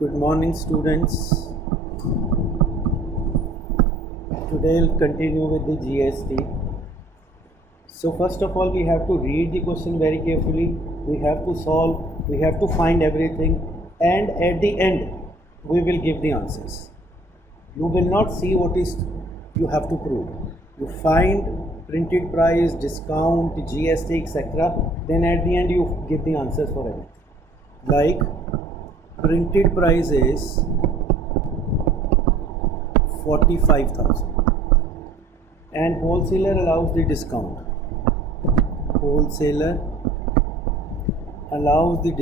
Good morning, students. Today we'll continue with the GST. So first of all, we have to read the question very carefully. We have to solve, we have to find everything, and at the end, we will give the answers. You will not see what is you have to prove. You find printed price, discount, GST, etc. Then at the end, you give the answers for everything. Like printed price is 45,000 and wholesaler allows the discount. Wholesaler allows the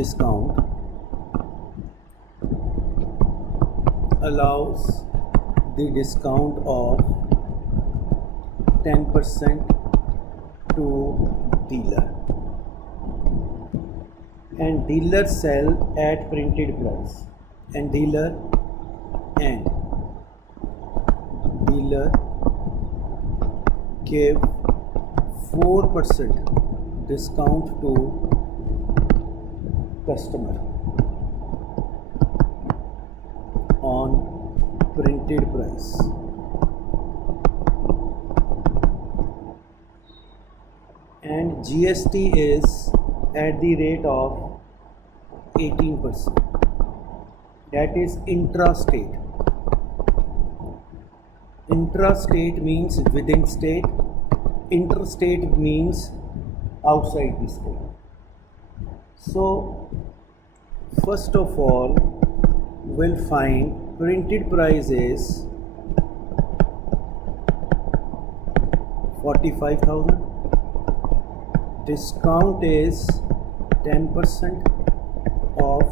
discount, of 10% to dealer, and dealer sell at printed price, and dealer give 4% discount to customer on printed price. And GST is at the rate of 18%. That is intrastate. Intrastate means within state. Interstate means outside the state. So first of all, we'll find printed price is 45,000. Discount is 10% of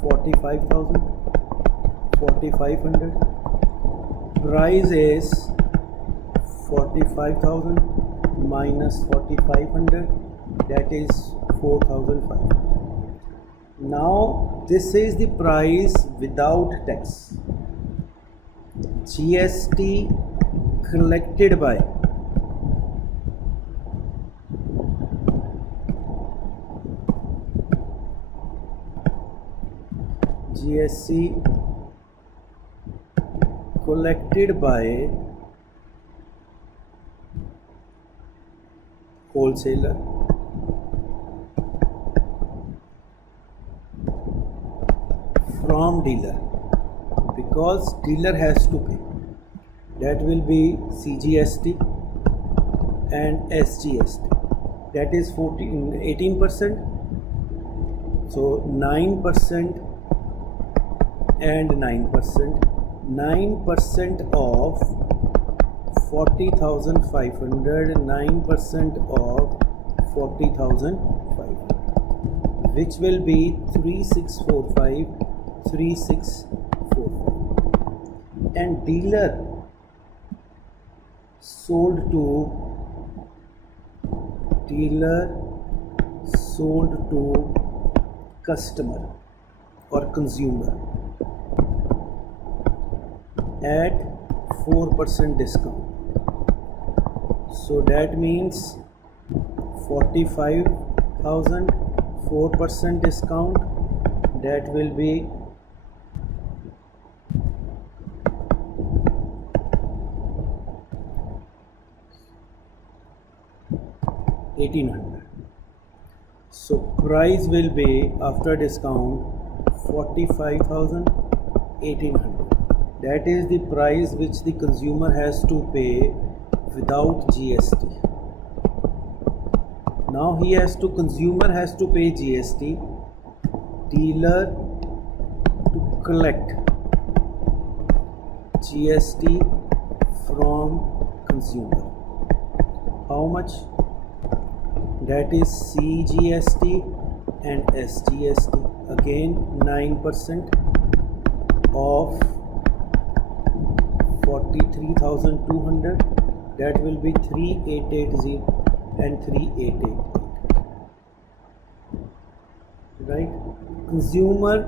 45,000, 4,500. Price is 45,000 minus 4,500, that is 4,500. Now this is the price without tax. GST collected by wholesaler from dealer, because dealer has to pay. That will be CGST and SGST. That is 18%. So 9% and 9%. 9% of 40,500, 9% of 40,500, which will be 3645, 3645. And dealer sold to customer or consumer at 4% discount. So that means 45,000, 4% discount, that will be 1,800. So price will be after discount 45,000, 1,800. That is the price which the consumer has to pay without GST. Now consumer has to pay GST, dealer to collect GST from consumer. How much? That is CGST and SGST. Again 9% of 43,200, that will be 3,880 and 3,888. Right? Consumer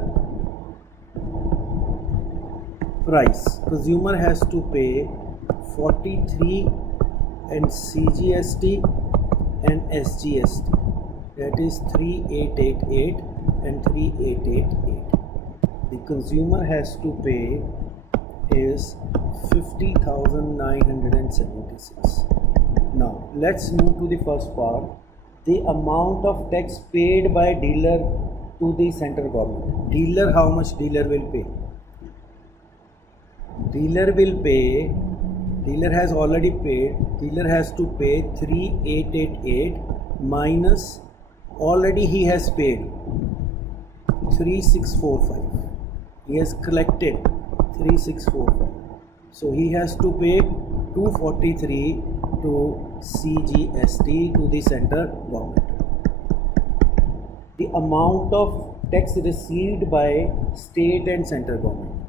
price. Consumer has to pay 43 and CGST and SGST. That is 3,888 and 3,888. the consumer has to pay is 50,976. Now let's move to the first part, the amount of tax paid by dealer to the central government. Dealer, how much dealer will pay? Dealer will pay, dealer has already paid, dealer has to pay 3888 minus, already he has paid 3645. He has collected 3645. So he has to pay 243 to CGST, to the central government. The amount of tax received by state and central government.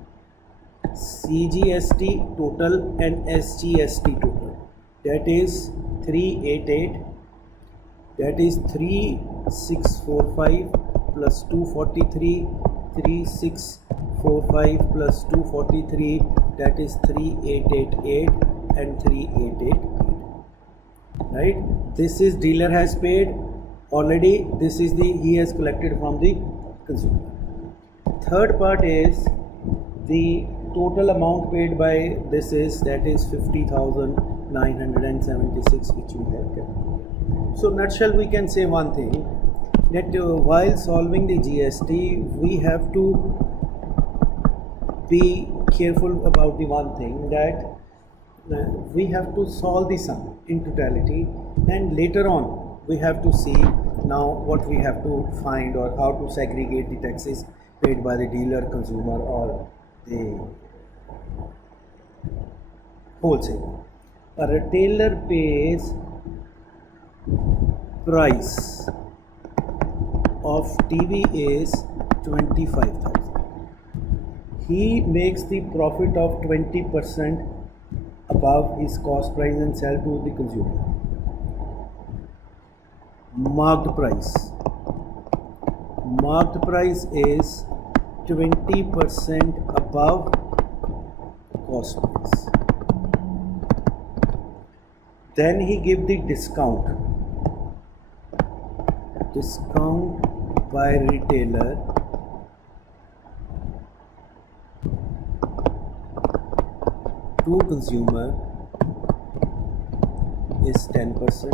CGST total and SGST total. That is 388. That is 3645 plus 243. 3645 plus 243, that is 3888 and 3888. Right? This is dealer has paid already. This is the he has collected from the consumer. Third part is the total amount paid by this is, that is 50,976, which we have kept. So nutshell we can say one thing, that while solving the GST we have to be careful about the one thing, that we have to solve the sum in totality, and later on we have to see now what we have to find, or how to segregate the taxes paid by the dealer, consumer, or the wholesaler. A retailer pays price of TV is 25,000. He makes the profit of 20% above his cost price and sell to the consumer. Marked price. Marked price is 20% above cost price. Then he give the discount. Discount by retailer to consumer is 10%,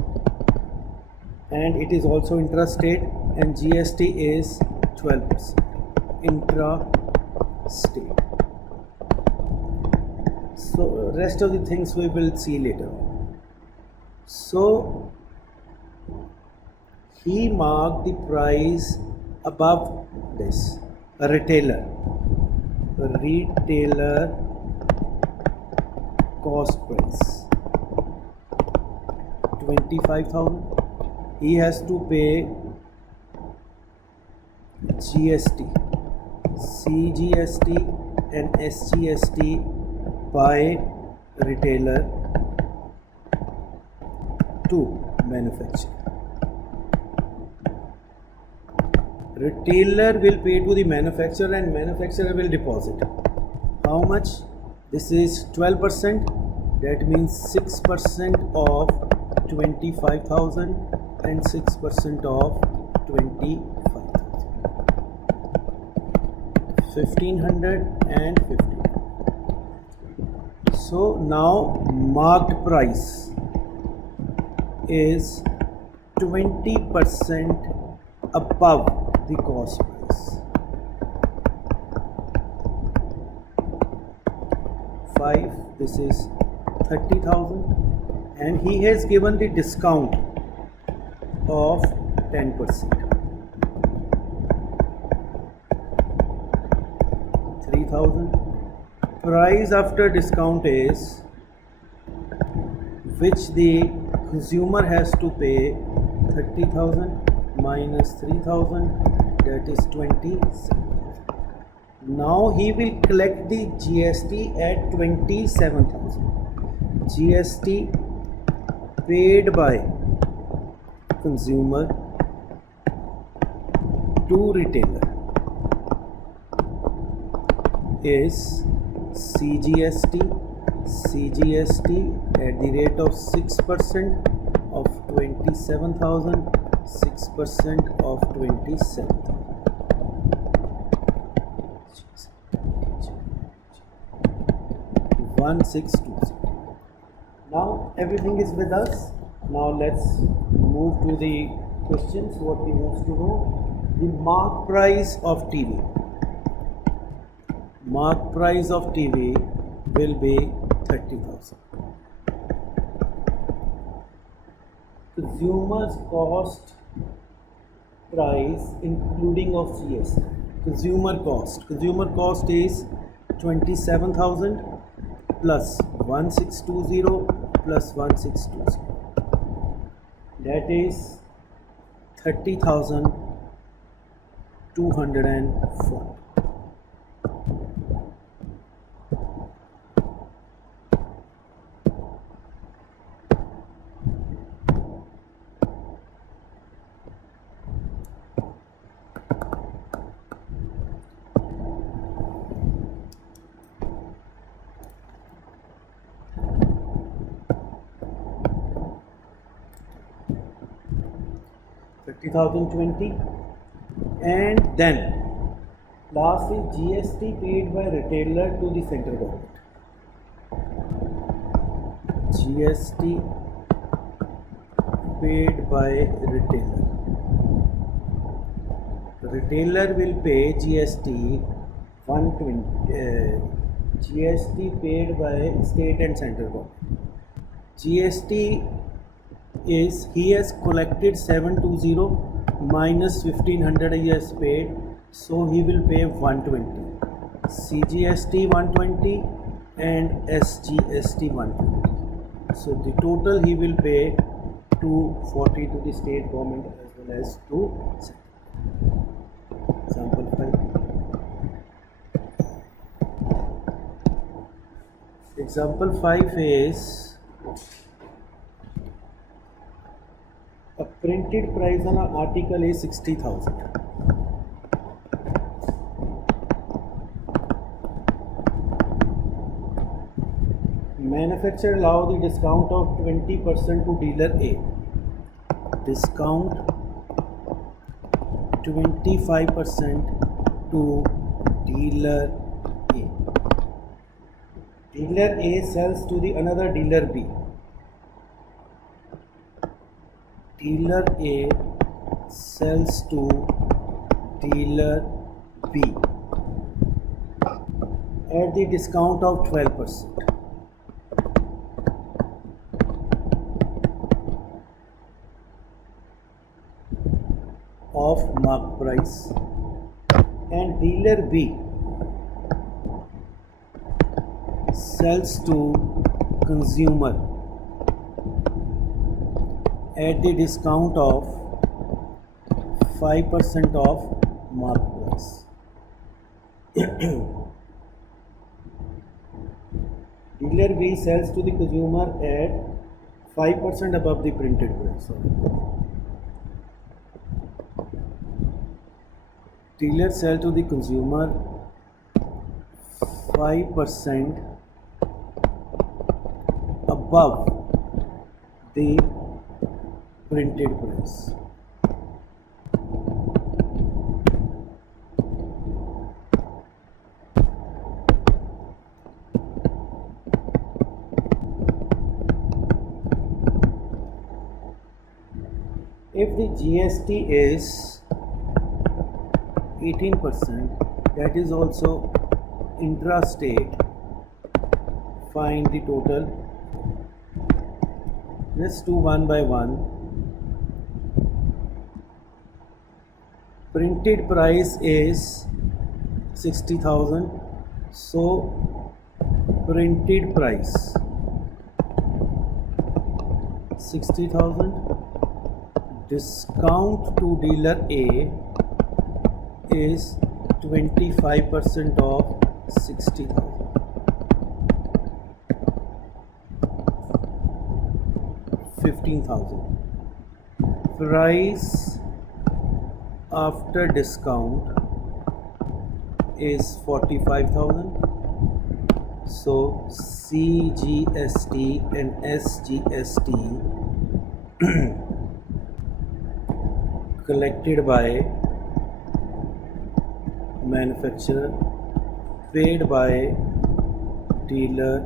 and it is also intra-state, and GST is 12%. Intra-state. So rest of the things we will see later on. So he marked the price above this. A retailer cost price 25,000. He has to pay GST, CGST and SGST by retailer to manufacturer. Retailer will pay to the manufacturer, and manufacturer will deposit. How much? This is 12%. That means 6% of 25,000 and 6% of 25,000. 1,500 and 1,500. So now marked price is 20% above the cost price. 5, this is 30,000, and he has given the discount of 10%. 3,000. Price after discount is, which the consumer has to pay, 30,000 minus 3,000, that is 27,000. Now he will collect the GST at 27,000. GST paid by consumer to retailer is CGST at the rate of 6% of 27,000, 6% of 27,000. 1620. Now everything is with us. Now let's move to the questions. What he wants to know: the mark price of TV. Mark price of TV will be 30,000. Consumer's cost price including of GST. Consumer cost is 27,000 plus 1620 plus 1620. That is 30,204. $30,020, and then last is GST paid by retailer to the central government. GST paid by retailer. Retailer will pay GST 120. GST paid by state and central government. GST is he has collected 720 minus 1500 he has paid, so he will pay 120. CGST 120 and SGST 120. So the total he will pay 240 to the state government as well as to central. Example 5. Example 5 is a printed price on an article is 60,000. Manufacturer allow the discount of 20% to dealer A. Discount 25% to dealer A. Dealer A sells to the another dealer B. Dealer A sells to dealer B at the discount of 12% of mark price, and dealer B sells to consumer at the discount of 5% of mark price. Dealer B sells to the consumer at 5% above the printed price. Dealer sell to the consumer 5% above the printed price. If the GST is 18%, that is also intra-state, find the total. Let's do one by one. Printed price is 60,000, so printed price 60,000, discount to dealer A is 25% of 60,000. 15,000. Price after discount is 45,000. So CGST and SGST collected by manufacturer, paid by dealer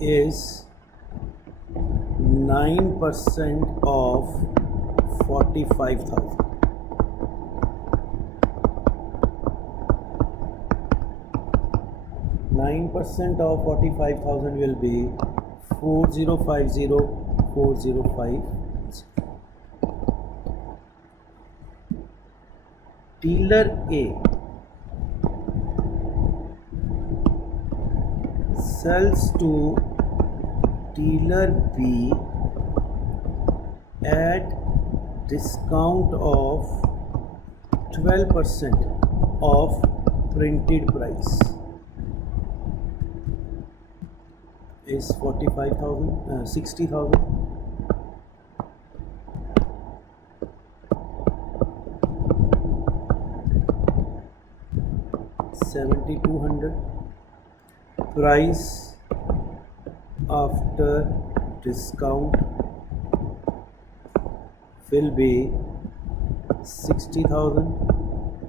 is 9% of 45,000. 9% of 45,000 will be 4050. Dealer A sells to dealer B at discount of 12% of printed price is 45,000, 60,000. $7,200. Price after discount will be 60,000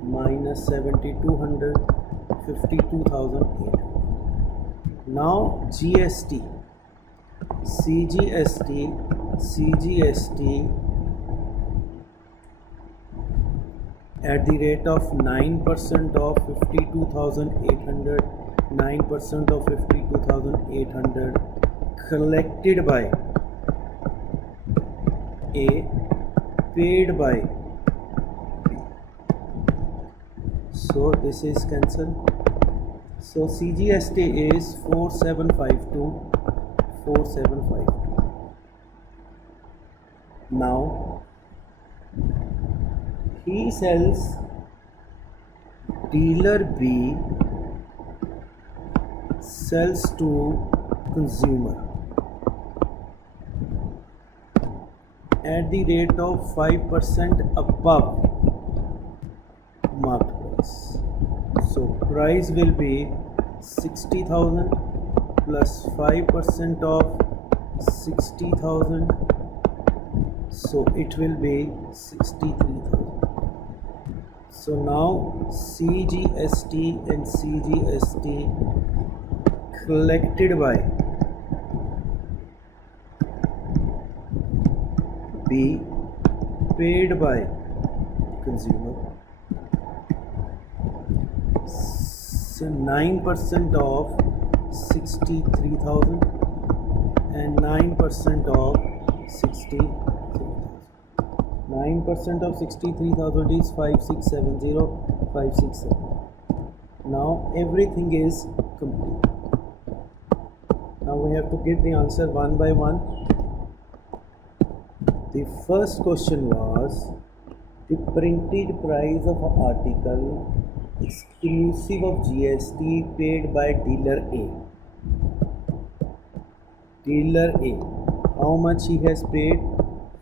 minus 7,200, 52,800. Now GST, CGST at the rate of 9% of 52,800, 9% of 52,800 collected by A, paid by B. So this is cancelled. So CGST is 4752. Now he sells dealer B sells to consumer at the rate of 5% above market price. So price will be 60,000 plus 5% of 60,000. So it will be 63,000. So now CGST and CGST collected by B, paid by consumer. So 9% of 63,000 and 9% of 63,000. 9% of 63,000 is 5670, 567. Now everything is complete. Now we have to get the answer one by one. The first question was the printed price of an article exclusive of GST paid by dealer A. Dealer A, how much he has paid?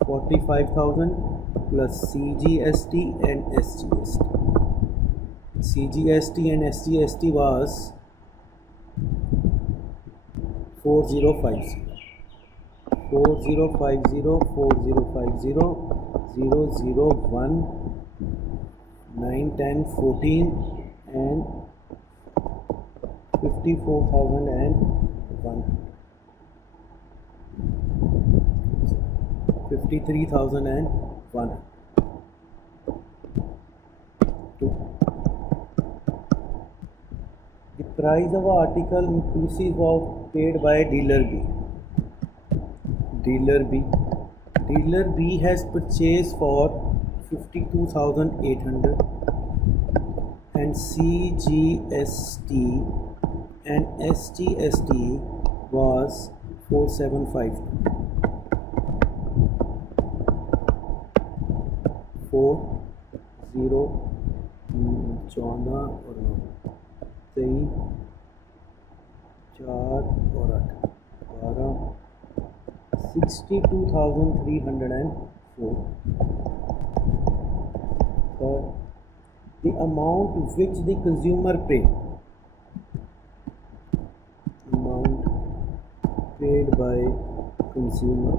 45,000 plus CGST and SGST. CGST and SGST was 4050. 4050, 4050, 001, 9, 10, 14 and 54,001. 53,001. 2. The price of an article inclusive of paid by dealer B. Dealer B. Dealer B has purchased for 52,800 and CGST and SGST was 4752. 14 और 23 4 और 8 12 62,304. The amount which the consumer paid, amount paid by consumer,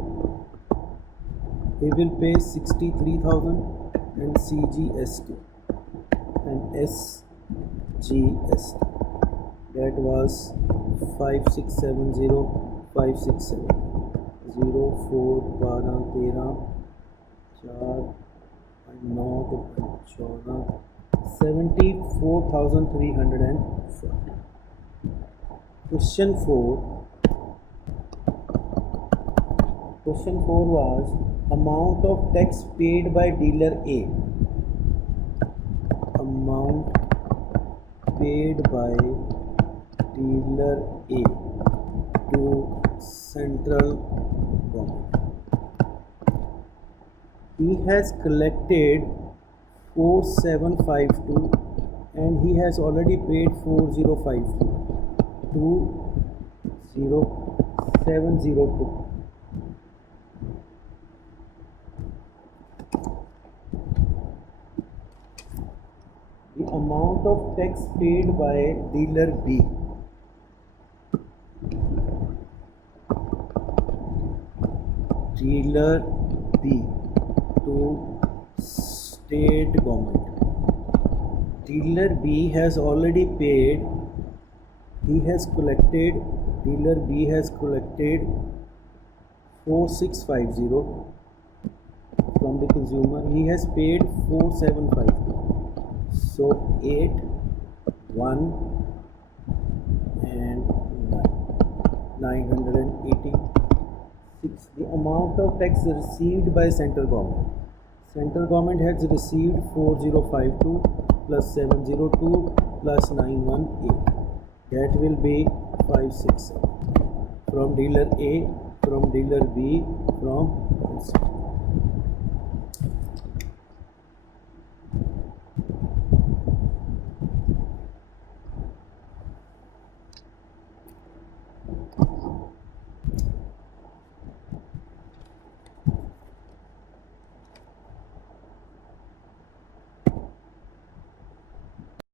he will pay 63,000 and CGST and SGST, that was 5670 567 0 4 12 13 4 9 14 74,340. Question 4 was amount of tax paid by dealer A. Amount paid by dealer A to central government. He has collected 4752 and he has already paid 4052 20702. The amount of tax paid by dealer B. Dealer B to state government. Dealer B has already paid. Dealer B has collected 4650 from the consumer. He has paid 4752. So 8, 1 and 986. The amount of tax received by central government. Central government has received 4052 plus 702 plus 918. That will be 567 from dealer A, from dealer B, from